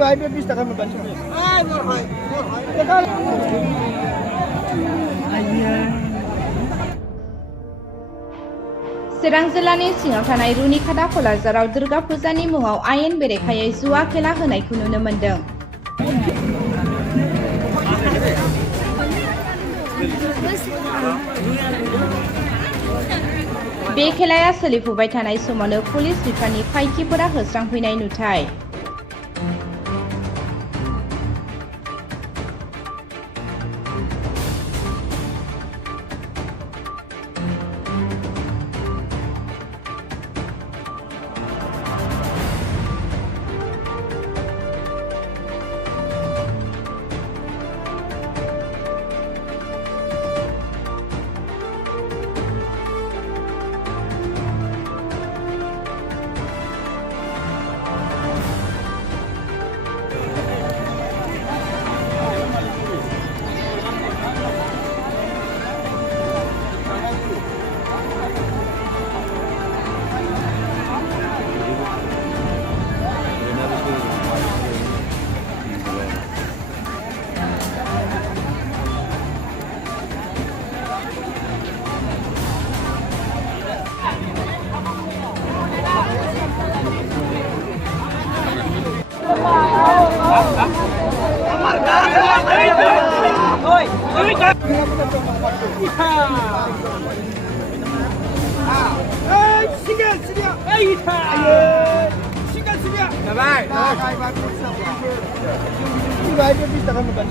भाई पे 20 টাকা মোবাইল चिरां जिल्लानि सिङाव थानाय रुनिखाता क'लाजाराव दुर्गा फुजानि मुङाव आयेन बेरेखायै जुवा खेला होनायखौ नुनो मोन्दों। बे खेलाया सोलिफुबाय थानाय समावनो पुलिस बिफाननि फायखिफोरा होस्रांफैनाय नुथाय। भाई पे 20 টাকা মোবাইল